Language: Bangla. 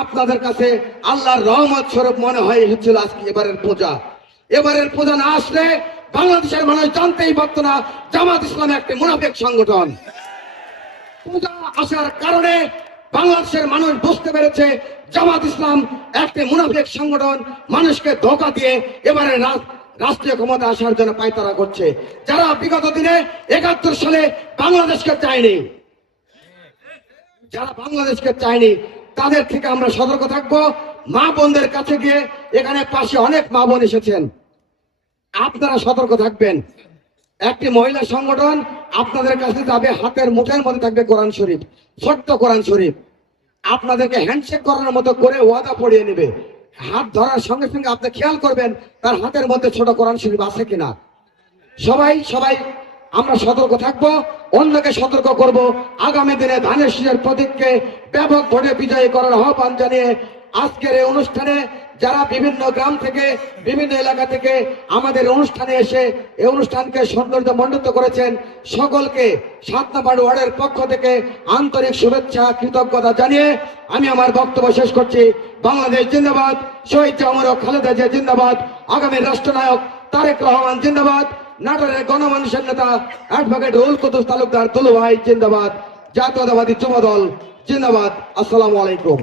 আপনাদের কাছে আল্লাহর রহমত স্বরূপ মনে হয় হচ্ছিল আজকে এবারের পূজা। এবারের পূজা না আসলে বাংলাদেশের মানুষ জানতেই পারত না, জামাত ইসলাম একটি মুনাফিক সংগঠন। পূজা আসার কারণে বাংলাদেশের মানুষ বুঝতে পেরেছে, জামাত ইসলাম একটি মুনাফিক সংগঠন, মানুষকে ধোকা দিয়ে এবারে রাষ্ট্রীয় ক্ষমতা আসার জন্য পায়তারা করছে। যারা বিগত দিনে একাত্তর সালে বাংলাদেশকে চায়নি, যারা বাংলাদেশকে চায়নি তাদের থেকে আমরা সতর্ক থাকব। মা বোনদের কাছে গিয়ে এখানে পাশে অনেক মা বোন এসেছেন। আপনারা সতর্ক থাকবেন। একটি মহিলা সংগঠন আপনাদের কাছে যাবে, হাতের মুঠের মধ্যে থাকবে কোরআন শরীফ, ছোট্ট কোরআন শরীফ। আপনাদেরকে হ্যান্ডশেক করার মতো করে ওয়াদা পড়িয়ে নেবে। হাত ধরার সঙ্গে সঙ্গে আপনি খেয়াল করবেন, তার হাতের মধ্যে ছোট কোরআন শরীফ আছে কিনা। সবাই সবাই আমরা সতর্ক থাকব, অন্যকে সতর্ক করব। আগামী দিনে ধানের শীষের প্রতীককে ব্যাপক ভোটে বিজয়ী করার আহ্বান জানিয়ে আজকের এই অনুষ্ঠানে যারা বিভিন্ন গ্রাম থেকে, বিভিন্ন এলাকা থেকে আমাদের অনুষ্ঠানে এসে এই অনুষ্ঠানকে সৌন্দর্য মণ্ডিত করেছেন, সকলকে সাত নম্বর ওয়ার্ডের পক্ষ থেকে আন্তরিক শুভেচ্ছা, কৃতজ্ঞতা জানিয়ে আমি আমার বক্তব্য শেষ করছি। বাংলাদেশ জিন্দাবাদ, শহীদ অমর খালেদা জিয়া জিন্দাবাদ, আগামী রাষ্ট্রনায়ক তারেক রহমান জিন্দাবাদ। নাটোরের গণমানুষের নেতা, অ্যাডভোকেট রুল কুতুস তালুকদার তুলু ভাই জিন্দাবাদ, জাতীয়তাবাদী যুব দল জিন্দাবাদ। আসসালামু আলাইকুম।